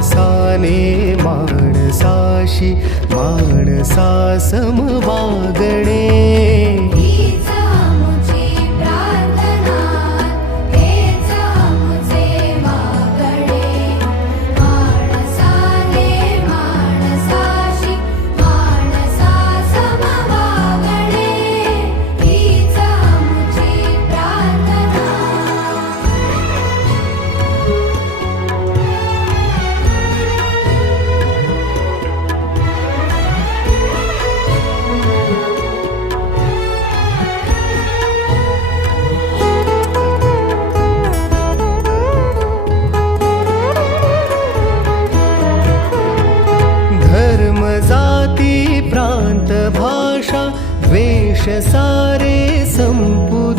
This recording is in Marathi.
माणसाने माणसाशी माणसा सम वागणे. जाती प्रांत भाषा द्वेष सारे संपू